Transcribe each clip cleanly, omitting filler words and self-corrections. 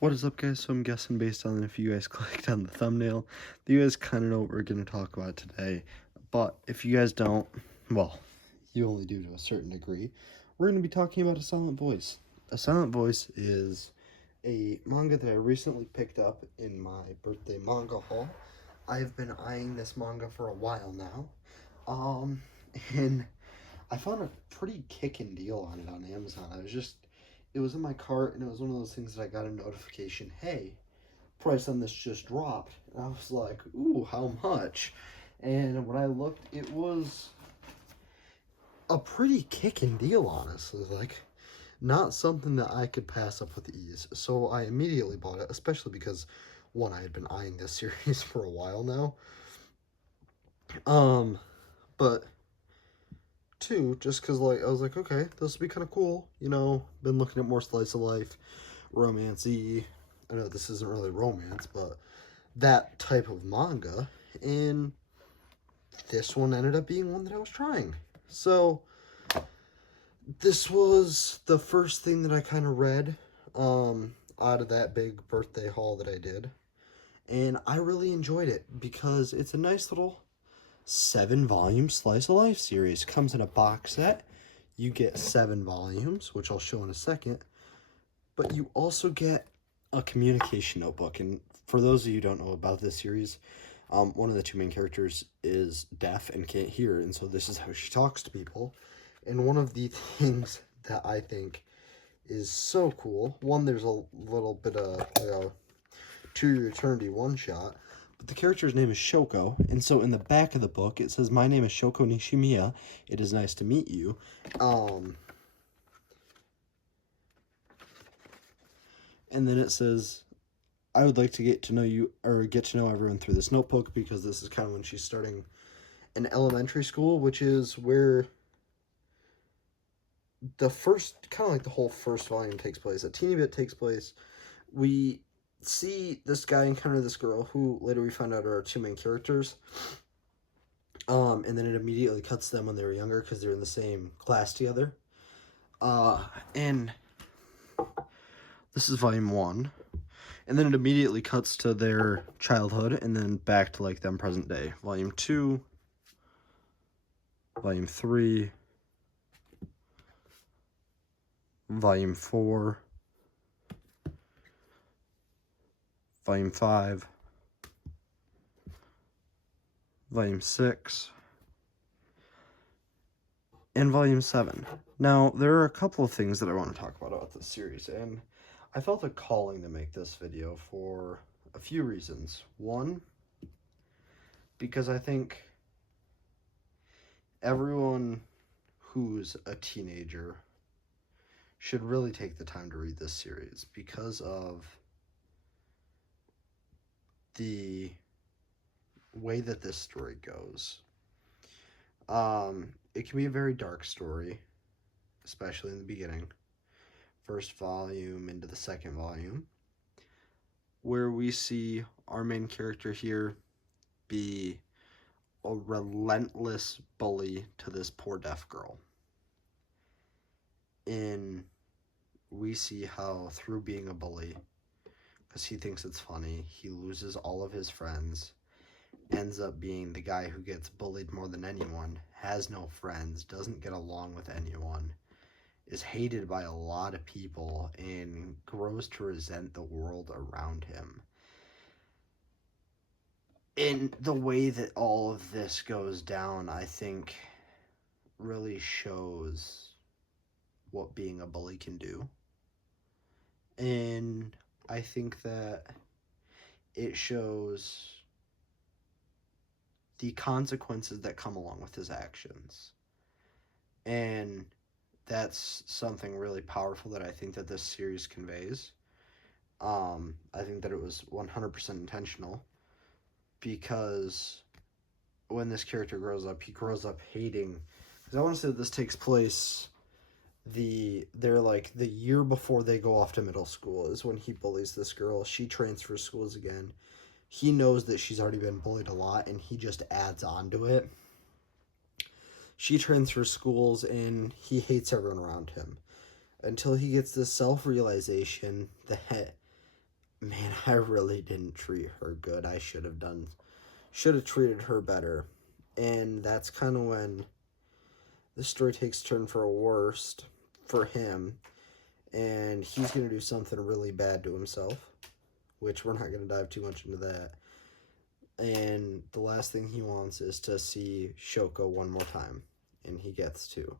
What is up, guys? So I'm guessing based on if you guys clicked on the thumbnail, that you guys kind of know what we're going to talk about today. But if you guys don't, well, you only do to a certain degree. We're going to be talking about A Silent Voice. A Silent Voice is a manga that I recently picked up in my birthday manga haul. I've been eyeing this manga for a while now. And I found a pretty kicking deal on it on Amazon. It was in my cart, and it was one of those things that I got a notification, hey, price on this just dropped. And I was like, ooh, how much? And when I looked, it was a pretty kicking deal, honestly. Like, not something that I could pass up with ease. So I immediately bought it, especially because, one, I had been eyeing this series for a while now. But two, just because, like, I was like, okay, this will be kind of cool. You know, been looking at more slice of life, romance-y. I know this isn't really romance, but that type of manga. And this one ended up being one that I was trying. So, this was the first thing that I kind of read out of that big birthday haul that I did. And I really enjoyed it because it's a nice little 7-volume slice of life series. Comes in a box set. You get 7 volumes, which I'll show in a second. But you also get a communication notebook. And for those of you who don't know about this series, one of the two main characters is deaf and can't hear. And so this is how she talks to people. And one of the things that I think is so cool, one, there's a little bit of To Your Eternity one-shot. But the character's name is Shoko, and so in the back of the book, it says, "My name is Shoko Nishimiya. It is nice to meet you." And then it says, "I would like to get to know you, or get to know everyone through this notebook," because this is kind of when she's starting in elementary school, which is where the first, kind of like the whole first volume takes place. A teeny bit takes place. We see this guy encounter this girl, who later we find out are our two main characters. And then it immediately cuts to them when they were younger because they're in the same class together. And this is volume 1. And then it immediately cuts to their childhood and then back to like them present day. Volume 2, volume 3, volume 4, volume 5, volume 6, and volume 7. Now, there are a couple of things that I want to talk about this series, and I felt a calling to make this video for a few reasons. One, because I think everyone who's a teenager should really take the time to read this series because of the way that this story goes. It can be a very dark story, especially in the beginning. First volume into the second volume, where we see our main character here be a relentless bully to this poor deaf girl. And we see how through being a bully, because he thinks it's funny, he loses all of his friends, ends up being the guy who gets bullied more than anyone, has no friends, doesn't get along with anyone, is hated by a lot of people, and grows to resent the world around him. And the way that all of this goes down, I think, really shows what being a bully can do. And I think that it shows the consequences that come along with his actions. And that's something really powerful that I think that this series conveys. I think that it was 100% intentional, because when this character grows up, he grows up hating, because I want to say that this takes place they're like the year before they go off to middle school is when he bullies this girl. She transfers schools again. He knows that she's already been bullied a lot, and he just adds on to it. She transfers schools, and he hates everyone around him until he gets this self-realization that man, I really didn't treat her good. I should have treated her better. And that's kind of when the story takes a turn for a worst for him, and he's going to do something really bad to himself, which we're not going to dive too much into that. And the last thing he wants is to see Shoko one more time, and he gets to.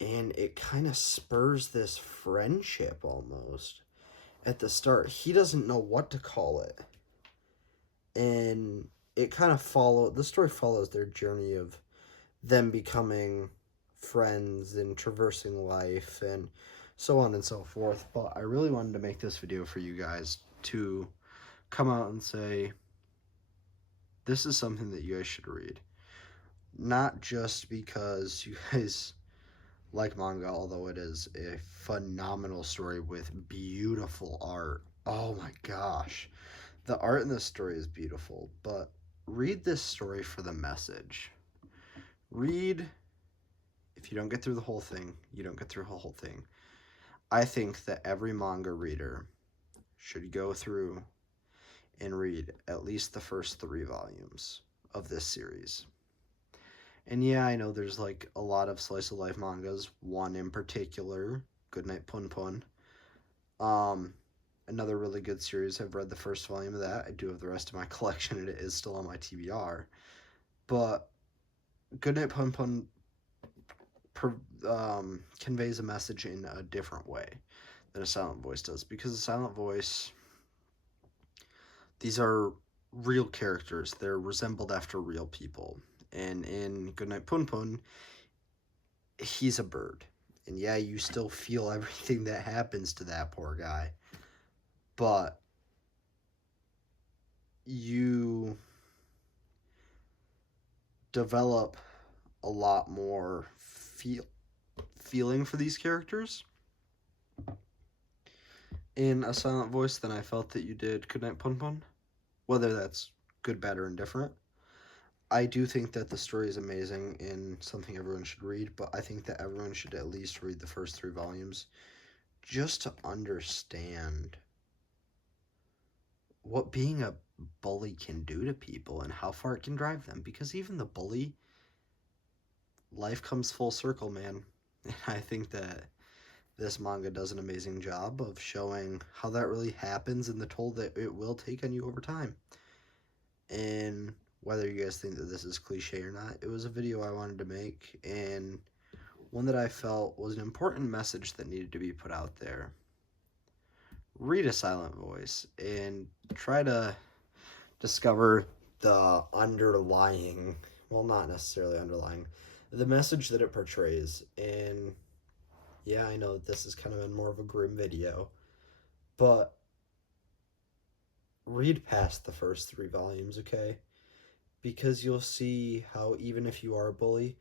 And it kind of spurs this friendship almost. At the start, he doesn't know what to call it. And it kind of the story follows their journey of them becoming friends and traversing life and so on and so forth. But I really wanted to make this video for you guys to come out and say, this is something that you guys should read. Not just because you guys like manga, although it is a phenomenal story with beautiful art. Oh my gosh. The art in this story is beautiful, but read this story for the message. Read, if you don't get through the whole thing, you don't get through the whole thing. I think that every manga reader should go through and read at least the first 3 volumes of this series. And yeah, I know there's like a lot of slice of life mangas, one in particular, Goodnight Punpun. Another really good series. I've read the first volume of that. I do have the rest of my collection, and it is still on my TBR. But Goodnight Punpun conveys a message in a different way than a silent voice does, because a silent voice, these are real characters. They're resembled after real people. And in Goodnight Punpun, he's a bird. And yeah, you still feel everything that happens to that poor guy. But you develop a lot more feeling for these characters in A Silent Voice than I felt that you did Goodnight Punpun. Whether that's good, bad, or indifferent. I do think that the story is amazing and something everyone should read, but I think that everyone should at least read the first 3 volumes just to understand what being a bully can do to people and how far it can drive them. Because even the bully, life comes full circle, man. And I think that this manga does an amazing job of showing how that really happens and the toll that it will take on you over time. And whether you guys think that this is cliche or not, it was a video I wanted to make, and one that I felt was an important message that needed to be put out there. Read A Silent Voice and try to discover the underlying, well, not necessarily underlying, the message that it portrays. And yeah, I know that this has kind of been more of a grim video, but read past the first 3 volumes, okay? Because you'll see how even if you are a bully,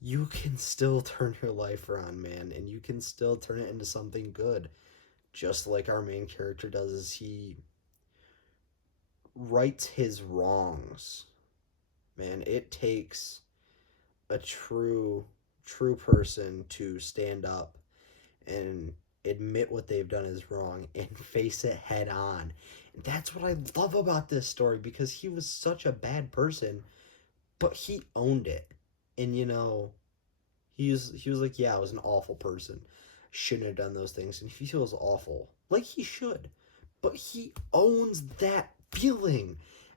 you can still turn your life around, man, and you can still turn it into something good. Just like our main character does, is he rights his wrongs. Man, it takes a true person to stand up and admit what they've done is wrong and face it head on. And that's what I love about this story, because he was such a bad person, but he owned it. And you know, he was like, yeah, I was an awful person, shouldn't have done those things, and he feels awful, like he should, but he owns that feeling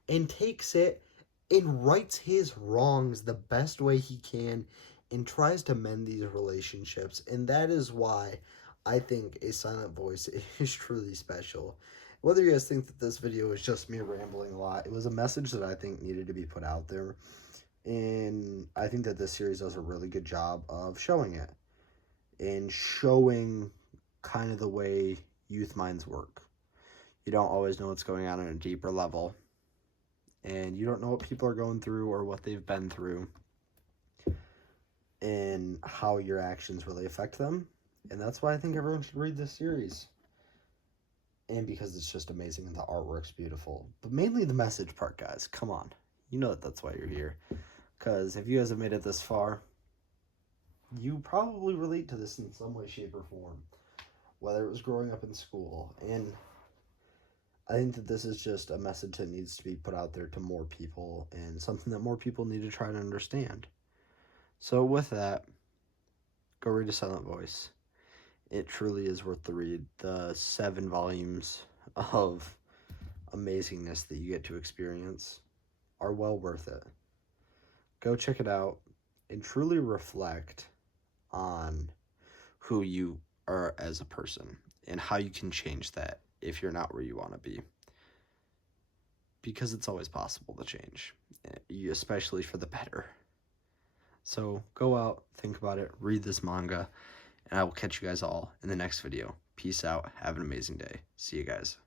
and takes it and rights his wrongs the best way he can and tries to mend these relationships. And that is why I think A Silent Voice is truly special. Whether you guys think that this video is just me rambling a lot, it was a message that I think needed to be put out there. And I think that this series does a really good job of showing it. And showing kind of the way youth minds work. You don't always know what's going on a deeper level. And you don't know what people are going through or what they've been through. And how your actions really affect them. And that's why I think everyone should read this series. And because it's just amazing and the artwork's beautiful. But mainly the message part, guys. Come on. You know that that's why you're here. Because if you guys have made it this far, you probably relate to this in some way, shape, or form. Whether it was growing up in school. And I think that this is just a message that needs to be put out there to more people and something that more people need to try to understand. So with that, go read A Silent Voice. It truly is worth the read. The 7 volumes of amazingness that you get to experience are well worth it. Go check it out and truly reflect on who you are as a person and how you can change that if you're not where you want to be. Because it's always possible to change, especially for the better. So go out, think about it, read this manga, and I will catch you guys all in the next video. Peace out. Have an amazing day. See you guys.